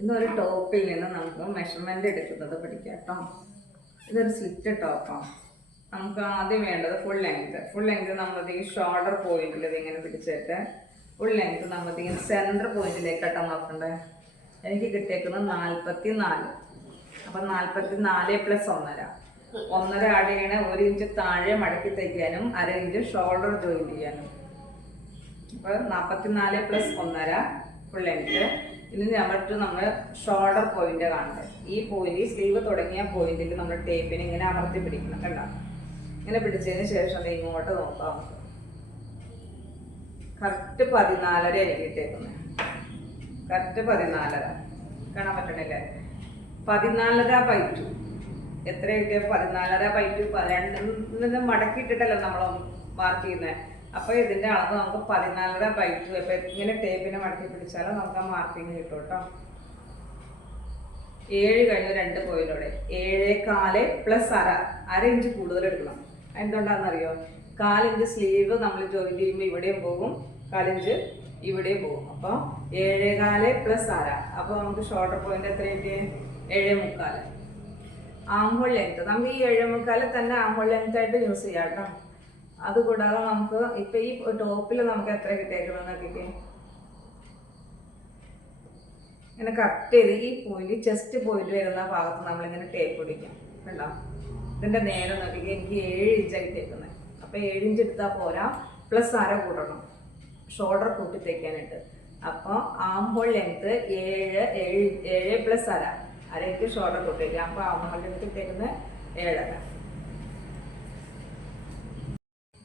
ഇന്നൊരു ടോപ്പിൽ നിന്ന് നമുക്ക് മെഷർമെന്റ് എടുക്കുന്നത് പഠിക്കാം കേട്ടോ. ഇതൊരു സ്ലിറ്റ് ടോപ്പാണ്. നമുക്ക് ആദ്യം വേണ്ടത് ഫുൾ ലെങ്ത് നമ്മൾ ഈ ഷോൾഡർ പോയിന്റിൽ ഇതിങ്ങനെ പിടിച്ചിട്ട് ഫുൾ ലെങ്ത് നമ്മൾ ഇങ്ങനെ സെൻറ്റർ പോയിന്റിലേക്കാട്ടോ നോക്കണ്ടേ. എനിക്ക് കിട്ടിയേക്കുന്നത് 44. അപ്പം 44 + 1.5 1.5 ആഡ് ചെയ്യണേ 1 ഇഞ്ച് താഴെ മടക്കി തയ്ക്കാനും 1/2 ഇഞ്ച് ഷോൾഡർ ജോയിൻ ചെയ്യാനും. അപ്പോൾ 44 + 1.5 ഫുൾ ലെങ്ത്. ഇനി നമ്മൾ ഷോൾഡർ പോയിന്റ് കാണുന്നത് ഈ പോയിന്റ് സ്ലീവ് തുടങ്ങിയ പോയിന്റിൽ നമ്മൾ ടേപ്പിന് ഇങ്ങനെ അമർത്തി പിടിക്കണം. കണ്ടോ? ഇങ്ങനെ പിടിച്ചതിന് ശേഷം ഇങ്ങോട്ട് നോക്കാം. കറക്റ്റ് 14.5 എനിക്ക് ഇട്ടേക്കുന്നത്. കറക്റ്റ് 14.5 കാണാൻ പറ്റണില്ലേ? 14.5/2 എത്ര കിട്ടിയ 14.5/2 രണ്ടിൽ മടക്കിയിട്ടിട്ടല്ലോ നമ്മൾ മാർക്ക് ചെയ്യുന്നത്. അപ്പോൾ ഇതിൻ്റെ അളവ് നമുക്ക് 14.5/2. അപ്പോൾ ഇങ്ങനെ ടേപ്പിനെ മടക്കി പിടിച്ചാൽ നമുക്ക് ആ മാർക്കിങ് കിട്ടും കേട്ടോ. 7 കഴിഞ്ഞ് 2 പോയിന്റോടെ 7.25 + 1/2 ഇഞ്ച് കൂടുതൽ എടുക്കണം. എന്തുകൊണ്ടാണെന്നറിയോ? 1/4 ഇഞ്ച് സ്ലീവ് നമ്മൾ ജോയിൻ ചെയ്യുമ്പോൾ ഇവിടെയും പോകും, 1/4 ഇഞ്ച് ഇവിടെയും പോകും. അപ്പോൾ 7.25 + 1/2. അപ്പോൾ നമുക്ക് ഷോൾഡർ പോയിന്റ് എത്ര കിട്ടിയേ? 7.25. ആംഹോൾ ലെങ്ത് നമുക്ക് ഈ 7.25 തന്നെ ആംഹോൾ ലെങ്ത് ആയിട്ട് യൂസ് ചെയ്യാം കേട്ടോ. അതുകൂടാതെ നമുക്ക് ഇപ്പം ഈ ടോപ്പിൽ നമുക്ക് എത്ര കിട്ടിയേക്കുന്നത് നോക്കിക്കേ. ഇങ്ങനെ കറക്റ്റ് ചെയ്ത് ഈ പോയിന്റ് ചെസ്റ്റ് പോയിന്റ് വരുന്ന ഭാഗത്ത് നമ്മളിങ്ങനെ ടേപ്പ് പിടിക്കാം. കണ്ടോ? ഇതിൻ്റെ നേരെ നോക്കിക്കേ. എനിക്ക് 7 ഇഞ്ചാണ് കിട്ടിയേക്കുന്നത്. അപ്പോൾ 7 ഇഞ്ച് എടുത്താൽ പോരാ, +1/2 കൂട്ടണം ഷോൾഡർ കൂട്ടി തയ്ക്കാനായിട്ട്. അപ്പോൾ ആംഹോൾ ലെങ്ത് 7 + 1/2 1/2 ഷോൾഡർ കൂട്ടിയേക്കാം. അപ്പോൾ ആംഹോൾ ലെങ്ത് കിട്ടിയേക്കുന്നത് 7.5.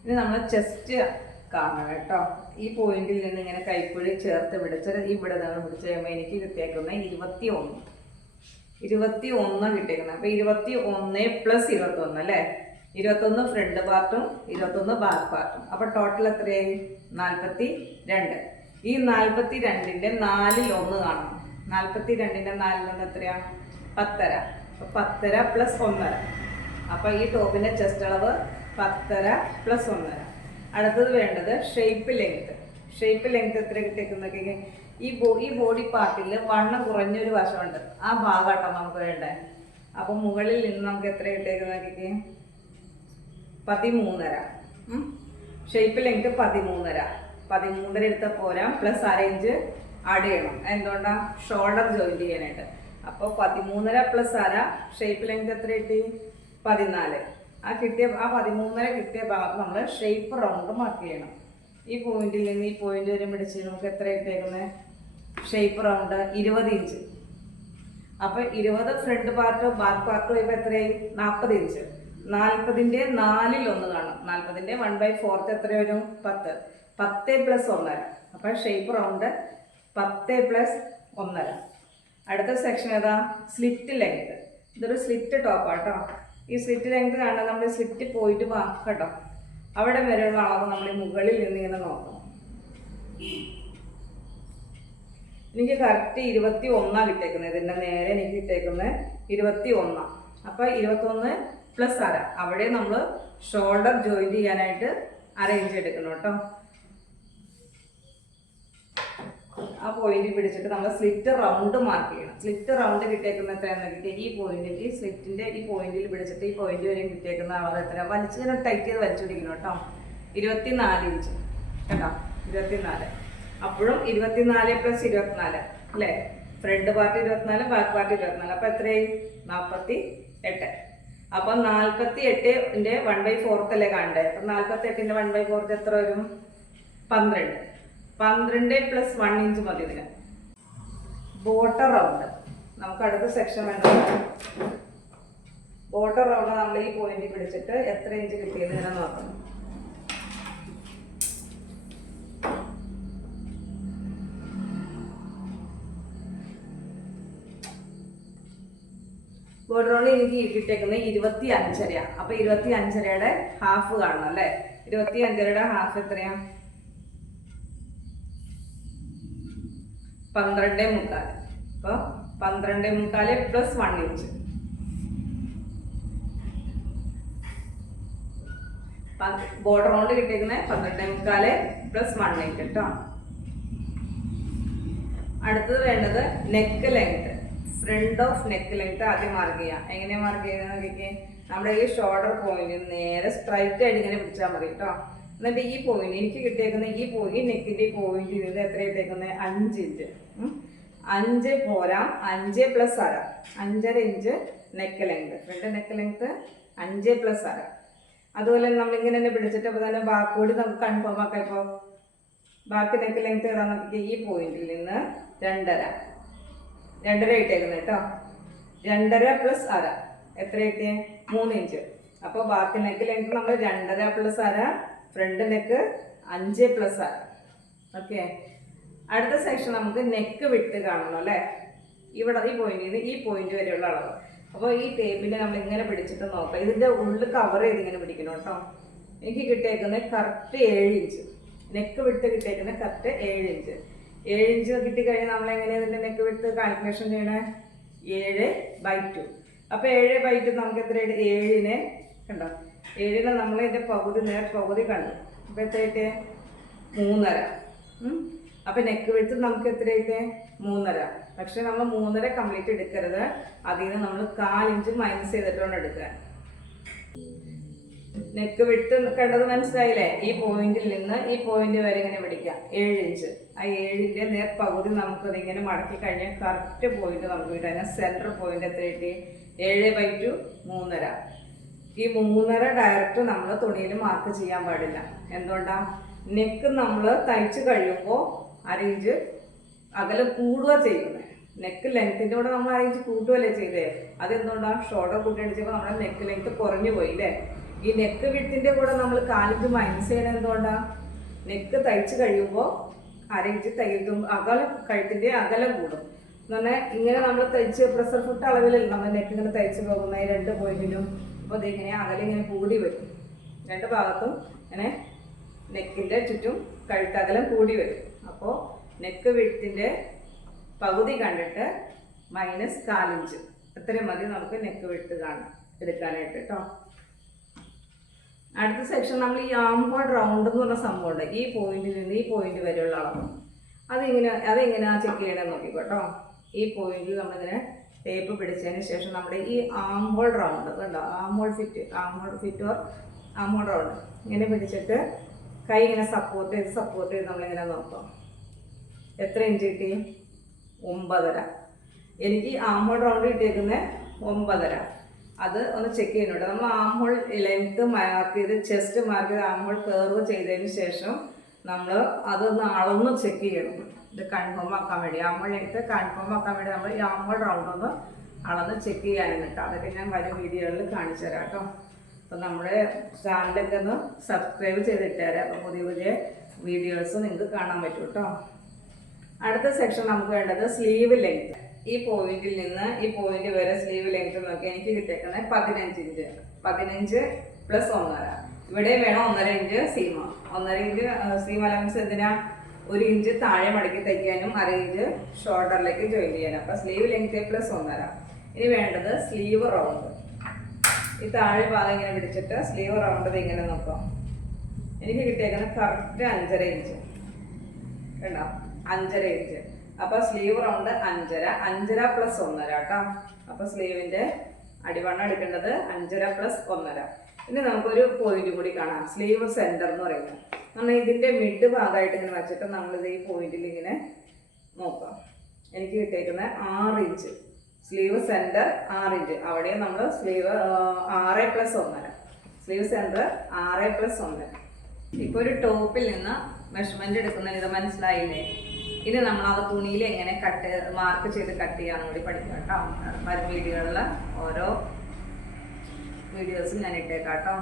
ഇനി നമ്മൾ ചെസ്റ്റ് കാണണം കേട്ടോ. ഈ പോയിന്റിൽ നിന്ന് ഇങ്ങനെ കൈക്കുഴി ചേർത്ത് പിടിച്ച് ഇവിടെ നിന്ന് പിടിച്ച് കഴിയുമ്പോൾ എനിക്ക് കിട്ടിയേക്കുന്നത് 21 കിട്ടിയേക്കുന്നത്. അപ്പോൾ 21 + 21 അല്ലേ? 21 ഫ്രണ്ട് പാർട്ടും 21 ബാക്ക് പാർട്ടും. അപ്പോൾ ടോട്ടൽ എത്രയായി? 42. ഈ 42ന്റെ 4ൽ 1 കാണണം. 42ന്റെ 4ൽ 1 എത്രയാ? 10.5. അപ്പോൾ 10.5 + 1.5. അപ്പോൾ ഈ ടോപ്പിന്റെ ചെസ്റ്റ് അളവ് 10.5 + 1.5. അടുത്തത് വേണ്ടത് ഷേപ്പ് ലെങ്ത് എത്ര കിട്ടിയേക്കുന്നൊക്കെ. ഈ ബോഡി പാർട്ടിൽ വണ്ണം കുറഞ്ഞൊരു വശമുണ്ട്, ആ ഭാഗമാട്ടോ നമുക്ക് വേണ്ടേ. അപ്പം മുകളിൽ നിന്ന് നമുക്ക് എത്ര കിട്ടിയേക്കുന്നതൊക്കെ? 13.5. ഷേപ്പ് ലെങ്ത് 13.5 എടുത്താൽ പോരാ, +1/2 ഇഞ്ച് ആഡ് ചെയ്യണം. എന്തുകൊണ്ടാണ്? ഷോൾഡർ ജോയിൻ ചെയ്യാനായിട്ട്. അപ്പോൾ 13.5 + 1/2 ഷേപ്പ് ലെങ്ത് എത്ര കിട്ടി? 14. ആ 13.5 കിട്ടിയ ഭാഗത്ത് നമ്മൾ ഷേപ്പ് റൗണ്ട് മാർക്ക് ചെയ്യണം. ഈ പോയിന്റിൽ നിന്ന് ഈ പോയിന്റ് വരെ പിടിച്ച് നമുക്ക് എത്ര ഇട്ടേക്കുന്നത്? Shape round 20 inch. അപ്പോൾ 20 ഫ്രണ്ട് പാർട്ടും ബാക്ക് പാർട്ടും ഇപ്പോൾ എത്രയായി? 40 ഇഞ്ച്. 40ന്റെ 4ൽ 1 കാണും. 40ന്റെ 1/4 എത്ര വരും? 10. 10 + 1.5. അപ്പോൾ ഷേപ്പ് റൗണ്ട് 10 + 1.5. അടുത്ത സെക്ഷൻ ഏതാ? Slit length. ഇതൊരു സ്ലിറ്റ് ടോപ്പാട്ടോ. ഈ സ്ലിറ്റ് ലെങ്ത് കാണാൻ നമ്മൾ സ്ലിറ്റ് പോയിട്ട് കേട്ടോ, അവിടെ വരെയുള്ള അളവ് നമ്മൾ മുകളിൽ നിന്ന് ഇങ്ങനെ നോക്കണം. എനിക്ക് കറക്റ്റ് 21 കിട്ടിയേക്കുന്നത്. ഇതിൻ്റെ നേരെ എനിക്ക് കിട്ടിയേക്കുന്നത് 21. അപ്പോൾ 21 + 1/2 അവിടെ നമ്മൾ ഷോൾഡർ ജോയിൻ ചെയ്യാനായിട്ട് 1/2 ഇഞ്ച് എടുക്കണം കേട്ടോ. ആ പോയിന്റ് പിടിച്ചിട്ട് നമ്മൾ സ്ലിറ്റ് റൗണ്ട് മാർക്ക് ചെയ്യണം. സ്ലിറ്റ് റൗണ്ട് കിട്ടിയേക്കുന്ന എത്രയാണെന്ന് കിട്ടിയ ഈ പോയിന്റിൽ, ഈ സ്ലിറ്റിന്റെ ഈ പോയിന്റിൽ പിടിച്ചിട്ട് ഈ പോയിന്റ് വരെ കിട്ടിയേക്കുന്ന അളവ് എത്ര? വലിച്ചിങ്ങനെ ടൈറ്റ് ചെയ്ത് വലിച്ചു പിടിക്കണം കേട്ടോ. 24 ഇഞ്ച് കേട്ടോ. 24. അപ്പോഴും 24 + 24 അല്ലേ? Front part 24, back part 24. അപ്പോൾ എത്രയായി? 48. അപ്പം 48ന്റെ 1/4 അല്ലേ കാണണ്ടേ? അപ്പം 48ന്റെ 1/4 എത്ര വരും? 12. 12 + 1 ഇഞ്ച് മതി ഇതിന്. ബോട്ടം റൗണ്ട് നമുക്ക് അടുത്ത സെക്ഷൻ വേണ്ടത്. ബോട്ടം റൗണ്ട് നമ്മൾ ഈ പോയിന്റ് പിടിച്ചിട്ട് എത്ര ഇഞ്ച് കിട്ടിയെന്ന് ഇങ്ങനെ നോക്കണം. ബോട്ടം റൗണ്ട് എനിക്ക് കിട്ടിയേക്കുന്നത് 25.5. അപ്പൊ 25.5യുടെ ഹാഫ് കാണണം അല്ലേ? 25.5യുടെ ഹാഫ് എത്രയാ? 12.25. അപ്പോൾ 12.25 + 1 ഇഞ്ച്. ബോർഡർ റൗണ്ട് കിട്ടിയിരിക്കുന്നത് 12.25 + 1 ഇഞ്ച് കേട്ടോ. അടുത്തത് വേണ്ടത് neck length. Front of neck length ആദ്യം മാർക്ക് ചെയ്യാം. എങ്ങനെ മാർക്ക് ചെയ്യുന്നത് നോക്കിക്കേ. നമ്മുടെ ഈ ഷോൾഡർ പോയിന്റ് നേരെ സ്ട്രൈറ്റ് ആയിട്ട് ഇങ്ങനെ പിടിച്ചാൽ മതി കേട്ടോ. എന്നിട്ട് ഈ പോയിന്റ് എനിക്ക് കിട്ടിയേക്കുന്ന ഈ നെക്കിന്റെ പോയിന്റിൽ നിന്ന് എത്ര ഇട്ടേക്കുന്നത്? 5 ഇഞ്ച്. 5 പോരാ, 5 പ്ലസ് അര, 5.5 inch neck length. Front neck length 5 plus അര. അതുപോലെ നമ്മളിങ്ങനെ തന്നെ പിടിച്ചിട്ട് അപ്പോൾ തന്നെ ബാക്കോടി നമുക്ക് കൺഫേം ആക്കാം. ഇപ്പോൾ ബാക്കി നെക്ക് ലെങ്ത് ഏതാ നോക്കിക്കുക. ഈ പോയിന്റിൽ നിന്ന് 2.5 ഇട്ടേക്കുന്നത് കേട്ടോ. 2.5 പ്ലസ് അര എത്ര കിട്ടിയേ? 3 ഇഞ്ച്. അപ്പോൾ ബാക്കി നെക്ക് ലെങ്ത് നമ്മൾ 2.5 പ്ലസ് അര, ഫ്രണ്ട് നെക്ക് 5 പ്ലസ് അര. ഓക്കെ. അടുത്ത സെക്ഷൻ നമുക്ക് നെക്ക് വിട്ട് കാണണം അല്ലേ. ഇവിടെ ഈ പോയിന്റിൽ നിന്ന് ഈ പോയിന്റ് വരെയുള്ള അളവ്. അപ്പോൾ ഈ ടേപ്പിനെ നമ്മൾ ഇങ്ങനെ പിടിച്ചിട്ട് നോക്കാം. ഇതിൻ്റെ ഉള്ളിൽ കവർ ചെയ്ത് ഇങ്ങനെ പിടിക്കണം കേട്ടോ. എനിക്ക് കിട്ടിയേക്കുന്നത് കറക്റ്റ് 7 ഇഞ്ച്. നെക്ക് വിട്ട് കിട്ടിയേക്കുന്നത് കറക്റ്റ് 7 ഇഞ്ച്. 7 ഇഞ്ച് കിട്ടിക്കഴിഞ്ഞാൽ നമ്മളെങ്ങനെയാണ് ഇതിൻ്റെ നെക്ക് വിട്ട് കാൽക്കുലേഷൻ ചെയ്യണേ? 7/2. അപ്പോൾ 7/2 നമുക്ക് എത്രയായിട്ട്? 7നെ കണ്ടോ, 7നെ നമ്മൾ ഇതിൻ്റെ പകുതി കണ്ടു. അപ്പോൾ എത്രയായിട്ട്? 3.5. അപ്പോൾ നെക്ക് വിട്ട് നമുക്ക് എത്രയായിട്ട്? 3.5. പക്ഷെ നമ്മൾ 3.5 കംപ്ലീറ്റ് എടുക്കരുത്. അതിൽ നിന്ന് നമ്മൾ 4 ഇഞ്ച് മൈനസ് ചെയ്തിട്ടാണ് എടുക്കാൻ. നെക്ക് വിട്ട് കണ്ടത് മനസ്സിലായില്ലേ? ഈ പോയിന്റിൽ നിന്ന് ഈ പോയിന്റ് വരെ ഇങ്ങനെ പിടിക്കാം. 7 ഇഞ്ച്. ആ 7ന്റെ നേർ പകുതി നമുക്കത് ഇങ്ങനെ മടക്കി കഴിഞ്ഞാൽ കറക്റ്റ് പോയിന്റ് നമുക്ക് കിട്ടും. അതിന് സെൻറ്റർ പോയിന്റ് എത്ര കിട്ടി? 7/2 3.5. ഈ 3.5 ഡയറക്റ്റ് നമ്മൾ തുണിയിൽ മാർക്ക് ചെയ്യാൻ പാടില്ല. എന്തുകൊണ്ടാണ്? നെക്ക് നമ്മൾ തയ്ച്ച് കഴിയുമ്പോൾ 1/2 ഇഞ്ച് അകലെ കൂടുക ചെയ്യുന്നത്. നെക്ക് ലെങ്ത്തിൻ്റെ കൂടെ നമ്മൾ 1/2 ഇഞ്ച് കൂട്ടുകയല്ലേ ചെയ്തേ. അതെന്തുകൊണ്ടാണ്? ഷോൾഡർ കൂട്ടിയടിച്ചപ്പോൾ നമ്മുടെ നെക്ക് ലെങ്ത്ത് കുറഞ്ഞു പോയില്ലേ. ഈ നെക്ക് വിട്ടിൻ്റെ കൂടെ നമ്മൾ 4 ഇഞ്ച് മൈനസ് ചെയ്യണത് എന്തുകൊണ്ടാണ്? നെക്ക് തയ്ച്ച് കഴിയുമ്പോൾ 1/2 ഇഞ്ച് തയ്ക്കും കഴുത്തിൻ്റെ അകലം കൂടും എന്ന് പറഞ്ഞാൽ ഇങ്ങനെ നമ്മൾ തയ്ച്ച് പ്രഷർ ഫുട്ട് അളവിലല്ല നമ്മൾ നെക്ക് ഇങ്ങനെ തയ്ച്ച് പോകുന്ന ഈ 2 പോയിന്റിലും. അപ്പോൾ അതിങ്ങനെ അകലം ഇങ്ങനെ കൂടി വരും. 2 ഭാഗത്തും ഇങ്ങനെ നെക്കിൻ്റെ ചുറ്റും കഴുത്തകലം കൂടി വരും. അപ്പോൾ നെക്ക് വിട്ടിൻ്റെ പകുതി കണ്ടിട്ട് മൈനസ് 4 ഇഞ്ച് അത്രയും മതി നമുക്ക് നെക്ക് വിട്ട് എടുക്കാനായിട്ട് കേട്ടോ. അടുത്ത സെക്ഷൻ നമ്മൾ ഈ ആം ഹോൾ റൗണ്ട് എന്ന് പറഞ്ഞ സംഭവമുണ്ട്. ഈ പോയിന്റിൽ നിന്ന് ഈ പോയിന്റ് വരെയുള്ള അളവ് അതെങ്ങനെയാണ് ചെക്ക് ചെയ്യണമെന്ന് നോക്കിക്കോട്ടോ. ഈ പോയിന്റിൽ നമ്മളിങ്ങനെ ടേപ്പ് പിടിച്ചതിന് ശേഷം നമ്മുടെ ഈ ആം ഹോൾ റൗണ്ട് കണ്ടോ, arm hole fit or arm hole round ഇങ്ങനെ പിടിച്ചിട്ട് കൈ ഇങ്ങനെ സപ്പോർട്ട് ചെയ്ത് നമ്മളിങ്ങനെ നോക്കാം. എത്ര ഇഞ്ച് കിട്ടി? 9.5. എനിക്ക് ആം ഹോൾ റൗണ്ട് കിട്ടിയേക്കുന്നത് 9.5. അത് ഒന്ന് ചെക്ക് ചെയ്യുന്നുണ്ട്. നമ്മൾ ആം ഹോൾ ലെങ്ത്ത് മാർക്ക് ചെയ്ത് ചെസ്റ്റ് മാർക്ക് ചെയ്ത് ആം ഹോൾ കർവ് ചെയ്തതിന് ശേഷം നമ്മൾ അതൊന്ന് അളന്ന് ചെക്ക് ചെയ്യണം. ഇത് കൺഫേം ആക്കാൻ വേണ്ടി ആം ഹോൾ ലെങ്ത്ത് കൺഫേം ആക്കാൻ വേണ്ടി നമ്മൾ ഈ ആം ഹോൾ റൗണ്ട് ഒന്ന് അളന്ന് ചെക്ക് ചെയ്യാനും കേട്ടോ. അതൊക്കെ ഞാൻ വരും വീഡിയോകളിൽ കാണിച്ചു തരാം കേട്ടോ. അപ്പോൾ നമ്മുടെ ചാനലൊക്കെ ഒന്ന് സബ്സ്ക്രൈബ് ചെയ്തിട്ടേരാം. അപ്പോൾ പുതിയ വീഡിയോസ് നിങ്ങൾക്ക് കാണാൻ പറ്റും കേട്ടോ. അടുത്ത സെക്ഷൻ നമുക്ക് വേണ്ടത് സ്ലീവ് ലെങ്ത്ത്. ഈ പോയിന്റിൽ നിന്ന് ഈ പോയിന്റ് വരെ സ്ലീവ് ലെങ്ത്ത് നോക്കി എനിക്ക് കിട്ടിയേക്കുന്നത് 15 ഇഞ്ച്. 15 പ്ലസ് 1.5. ഇവിടെ വേണം 1.5 inch Seema. 1.5 inch Seema allowance എന്തിനാ? 1 ഇഞ്ച് താഴെ മടക്കി തയ്ക്കാനും 1/2 ഇഞ്ച് ഷോൾഡറിലേക്ക് ജോയിൻ ചെയ്യാനും. അപ്പോൾ സ്ലീവ് ലെങ്ത്ത് പ്ലസ് 1.5. ഇനി വേണ്ടത് സ്ലീവ് റൗണ്ട്. ഈ താഴെ ഭാഗം ഇങ്ങനെ പിടിച്ചിട്ട് സ്ലീവ് റൗണ്ട് ഇങ്ങനെ നോക്കാം. എനിക്ക് കിട്ടിയേക്കുന്നത് കറക്റ്റ് 5.5 ഇഞ്ച് കണ്ടോ, 5.5 ഇഞ്ച്. അപ്പോൾ സ്ലീവ് റൗണ്ട് 5.5 പ്ലസ് 1.5 കേട്ടോ. അപ്പോൾ സ്ലീവിൻ്റെ അടിവണ്ണം എടുക്കേണ്ടത് 5.5 പ്ലസ് 1.5. ഇനി നമുക്കൊരു പോയിന്റ് കൂടി കാണാം, സ്ലീവ് സെൻറ്റർ എന്ന് പറയുന്നത്. നമ്മൾ ഇതിൻ്റെ മിഡ് ഭാഗമായിട്ട് ഇങ്ങനെ വെച്ചിട്ട് നമ്മളിത് ഈ പോയിന്റിൽ ഇങ്ങനെ നോക്കാം. എനിക്ക് കിട്ടിയേക്കുന്നത് 6 ഇഞ്ച്. Sleeve centre 6 inch. അവിടെ നമ്മൾ sleeve 6 plus 1.5. Sleeve centre 6 plus 1.5. ഇപ്പോൾ ഒരു ടോപ്പിൽ നിന്ന് മെഷർമെൻറ്റ് എടുക്കുന്നതിന് ഇത് മനസ്സിലായില്ലേ? ഇനി നമ്മൾ അത് തുണിയിൽ എങ്ങനെ മാർക്ക് ചെയ്ത് കട്ട് ചെയ്യാൻ കൂടി പഠിക്കാം കേട്ടോ. വരും വീഡിയോകളിൽ ഓരോ വീഡിയോസും ഞാൻ ഇട്ടേക്കാം കേട്ടോ.